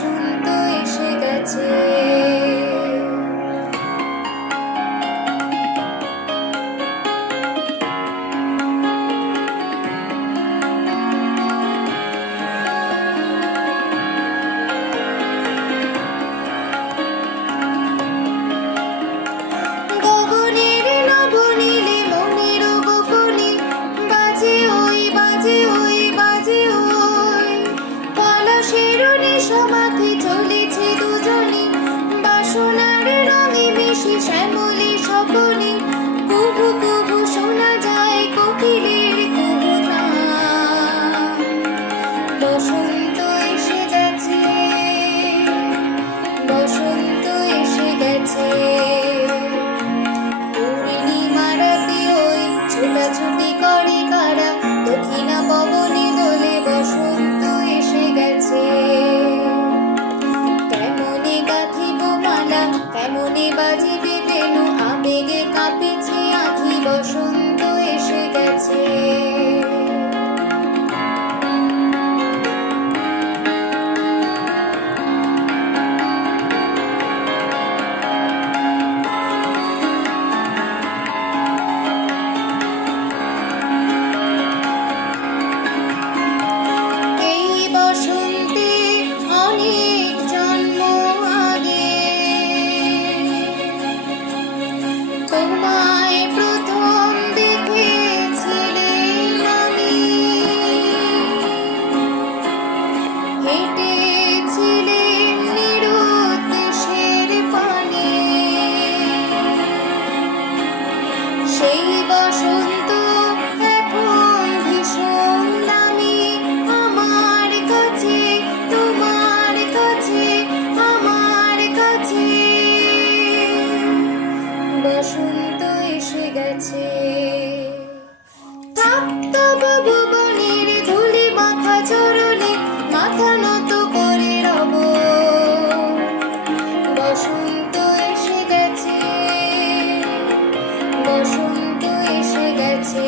বসন্ত এসে গেছে। গগনের নবনীলে মনের গোপনে বাজে ওই বাজে ওই বাজে ওই পলাশের নেশামাখে চলেছে দুজনে বাসনার রঙে মিশে শ্যামলি স্বপনে কুহু কুহু শোনা যায় কোকিলের কুহুতান। বসন্ত এসে গেছে, বসন্ত এসে গেছে। ছোটাছুটি করে কারা দক্ষিণা পবনে দোলে বসন্ত এসে গেছে। কেমনে গাঁথিব মালা, কেমনে বাজিবে বেণু, আবেগে কাঁপেছে আঁখি, বসন্ত এসে গেছে। তোমায় প্রথম দেখেছিলেন আমি, হেঁটেছিলেন নিরুদ্দেশের পানে। সেই বসন্ত এখন ভীষণ দামি আমার কাছে, তোমার কাছে, আমার কাছে। বসন্ত এসে গেছে। তপ্ত ভুবনের ধুলি মাখা চরণে মাথা নত করে রব। বসন্ত এসে গেছে, বসন্ত এসে গেছে।